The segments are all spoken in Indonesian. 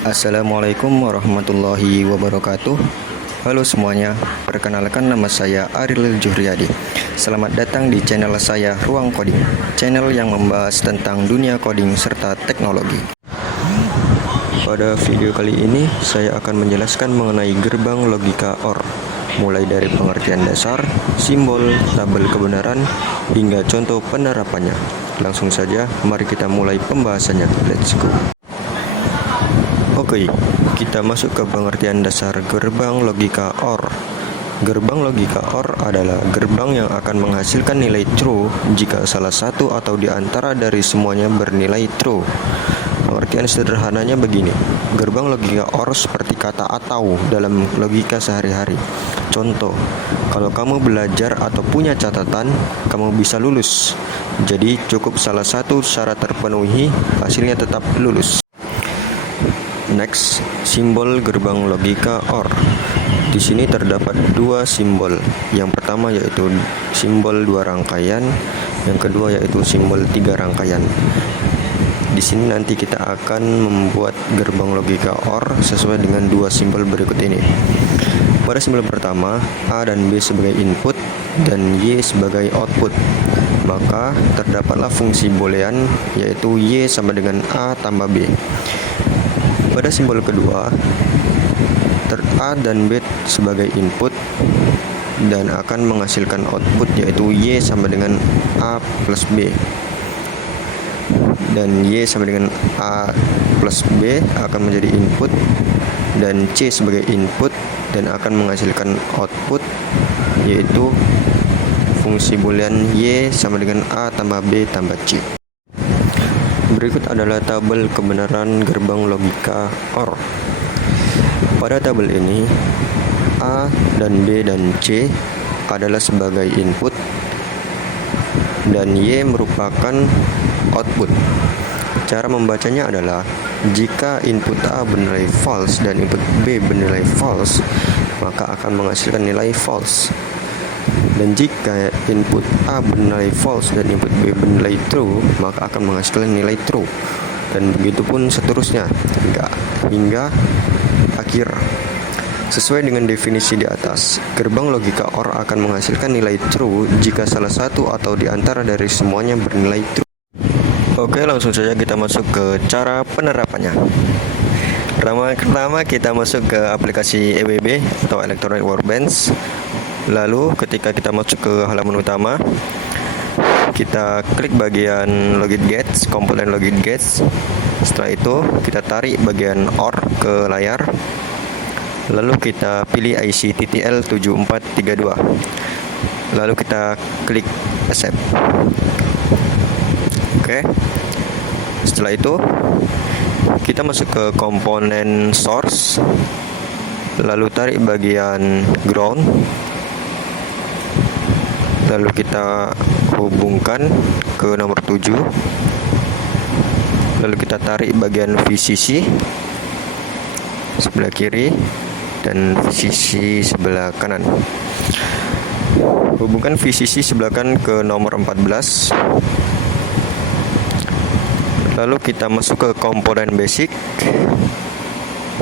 Assalamualaikum warahmatullahi wabarakatuh. Halo semuanya, perkenalkan nama saya Ariel Juhriadi. Selamat datang di channel saya Ruang Coding, channel yang membahas tentang dunia coding serta teknologi. Pada video kali ini, saya akan menjelaskan mengenai gerbang logika OR, mulai dari pengertian dasar, simbol, tabel kebenaran, hingga contoh penerapannya. Langsung saja, mari kita mulai pembahasannya. Let's go. Oke, kita masuk ke pengertian dasar gerbang logika OR. Gerbang logika OR adalah gerbang yang akan menghasilkan nilai true jika salah satu atau di antara dari semuanya bernilai true. Pengertian sederhananya begini, gerbang logika OR seperti kata atau dalam logika sehari-hari. Contoh, kalau kamu belajar atau punya catatan, kamu bisa lulus. Jadi cukup salah satu syarat terpenuhi, hasilnya tetap lulus. Next, simbol gerbang logika OR. Di sini terdapat dua simbol. Yang pertama yaitu simbol 2 rangkaian, yang kedua yaitu simbol 3 rangkaian. Di sini nanti kita akan membuat gerbang logika OR sesuai dengan dua simbol berikut ini. Pada simbol pertama, A dan B sebagai input dan Y sebagai output. Maka terdapatlah fungsi boolean yaitu Y sama dengan A tambah B. Pada simbol kedua, A dan B sebagai input dan akan menghasilkan output yaitu Y sama dengan A plus B. Dan Y sama dengan A plus B akan menjadi input dan C sebagai input dan akan menghasilkan output yaitu fungsi boolean Y sama dengan A tambah B tambah C. Berikut adalah tabel kebenaran gerbang logika OR. Pada tabel ini, A dan B dan C adalah sebagai input dan Y merupakan output. Cara membacanya adalah jika input A bernilai false dan input B bernilai false, maka akan menghasilkan nilai false. Dan jika input A bernilai false dan input B bernilai true, maka akan menghasilkan nilai true. Dan begitu pun seterusnya hingga akhir. Sesuai dengan definisi di atas, gerbang logika OR akan menghasilkan nilai true jika salah satu atau di antara dari semuanya bernilai true. Oke, langsung saja kita masuk ke cara penerapannya. Pertama kita masuk ke aplikasi EWB atau Electronic Workbench. Lalu ketika kita masuk ke halaman utama, kita klik bagian logit gates, komponen logit gates. Setelah itu kita tarik bagian OR ke layar. Lalu kita pilih IC TTL7432. Lalu kita klik accept. Oke. Setelah itu kita masuk ke komponen source. Lalu tarik bagian ground. Lalu kita hubungkan ke nomor 7. Lalu kita tarik bagian VCC sebelah kiri dan VCC sebelah kanan. Hubungkan VCC sebelah kanan ke nomor 14. Lalu kita masuk ke komponen basic.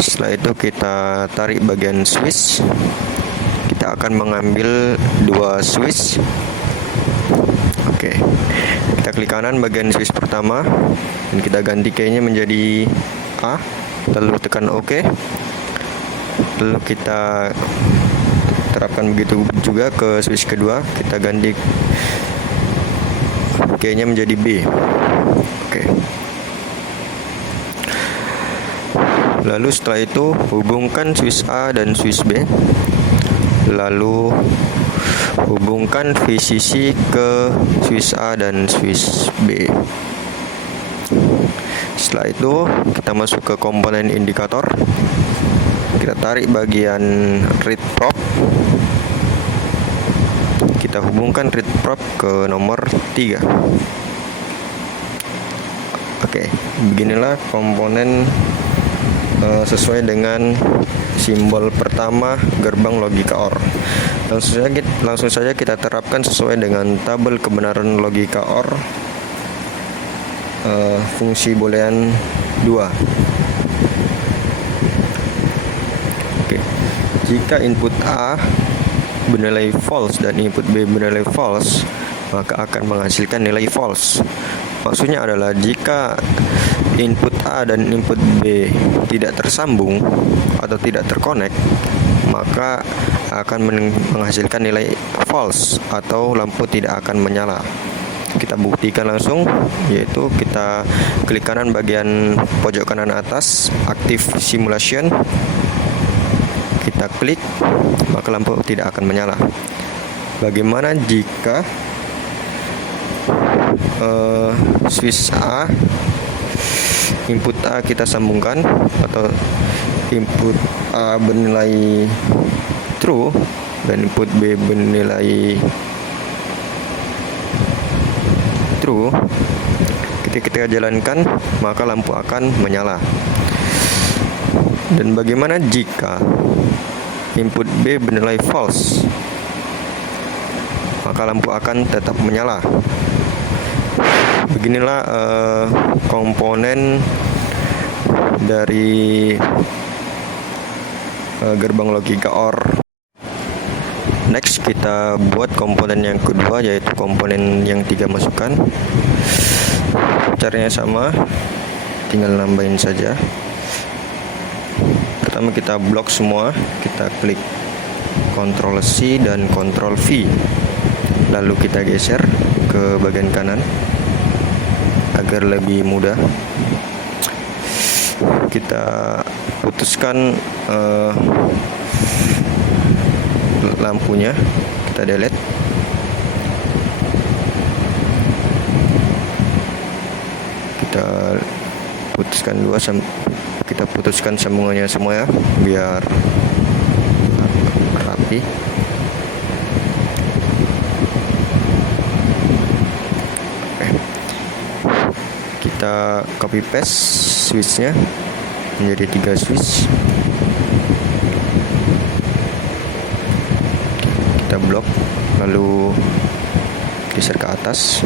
Setelah itu kita tarik bagian switch. Kita akan mengambil 2 switch. Oke. Kita klik kanan bagian switch pertama dan kita ganti key-nya menjadi A. Lalu tekan OK. Lalu kita terapkan begitu juga ke switch kedua. Kita ganti key-nya menjadi B. Oke. Lalu setelah itu hubungkan switch A dan switch B. Lalu hubungkan VCC ke switch A dan switch B. Setelah itu kita masuk ke komponen indikator. Kita tarik bagian read probe. Kita hubungkan read probe ke nomor 3. Oke, beginilah komponen sesuai dengan simbol pertama gerbang logika OR. Langsung saja kita terapkan sesuai dengan tabel kebenaran logika OR fungsi boolean 2. jika input A bernilai false dan input B bernilai false, maka akan menghasilkan nilai false. Maksudnya adalah jika input A dan input B tidak tersambung atau tidak terkonek, maka akan menghasilkan nilai false atau lampu tidak akan menyala. Kita buktikan langsung, yaitu kita klik kanan bagian pojok kanan atas, Active Simulation. Kita klik, maka lampu tidak akan menyala. Bagaimana jika switch A, input A kita sambungkan, atau input A bernilai true dan input B bernilai true, ketika kita jalankan, maka lampu akan menyala. Dan bagaimana jika input B bernilai false, maka lampu akan tetap menyala. Beginilah komponen dari gerbang logika OR. Next, kita buat komponen yang kedua, yaitu komponen yang 3 masukan. Caranya sama, tinggal nambahin saja. Pertama kita blok semua, kita klik Ctrl C dan Ctrl V, lalu kita geser ke bagian kanan agar lebih mudah. Kita putuskan lampunya, kita delete. Kita putuskan sambungannya semua ya, biar rapi. Kita copy paste switchnya menjadi 3 switch. Kita blok, lalu geser ke atas.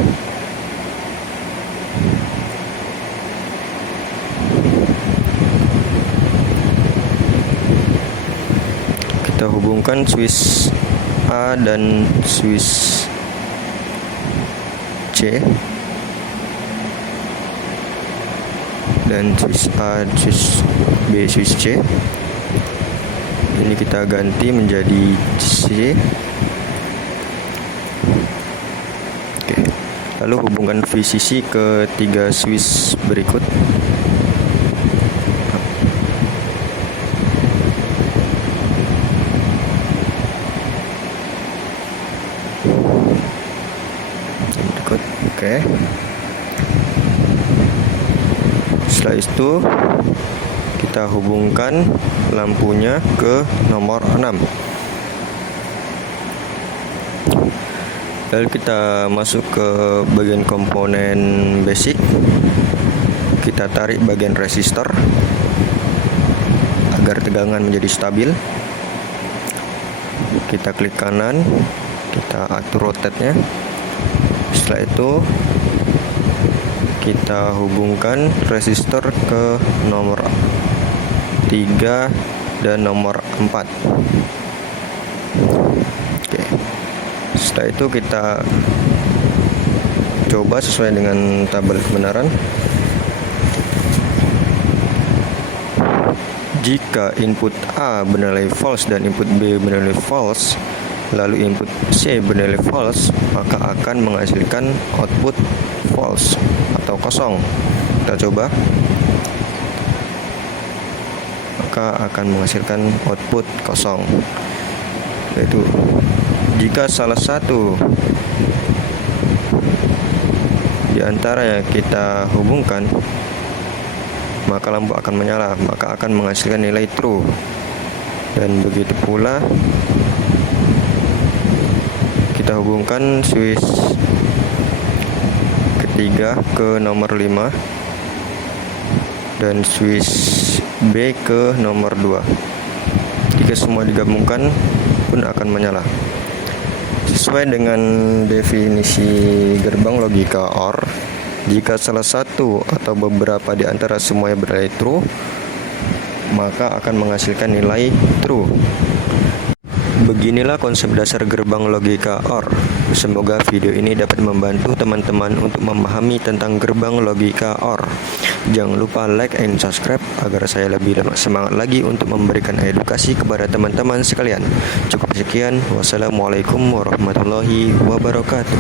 Kita hubungkan switch A dan switch C, dan switch A, switch B, switch C. Ini kita ganti menjadi C. Oke. Lalu hubungkan VCC ke 3 switch berikut. Oke. Setelah itu kita hubungkan lampunya ke nomor 6. Lalu kita masuk ke bagian komponen basic. Kita tarik bagian resistor agar tegangan menjadi stabil. Kita klik kanan, kita atur rotate-nya. Setelah itu kita hubungkan resistor ke nomor 3 dan nomor 4. Oke. Setelah itu kita coba sesuai dengan tabel kebenaran. Jika input A bernilai false dan input B bernilai false, lalu input C bernilai false, maka akan menghasilkan output false atau kosong. Kita coba, maka akan menghasilkan output kosong, yaitu jika salah satu di antara yang kita hubungkan, maka lampu akan menyala, maka akan menghasilkan nilai true. Dan begitu pula kita hubungkan switch ketiga ke nomor 5 dan switch B ke nomor 2. Jika semua digabungkan pun akan menyala. Sesuai dengan definisi gerbang logika OR, jika salah satu atau beberapa di antara semuanya bernilai true, maka akan menghasilkan nilai true. Beginilah konsep dasar gerbang logika OR. Semoga video ini dapat membantu teman-teman untuk memahami tentang gerbang logika OR. Jangan lupa like and subscribe agar saya lebih semangat lagi untuk memberikan edukasi kepada teman-teman sekalian. Cukup sekian. Wassalamualaikum warahmatullahi wabarakatuh.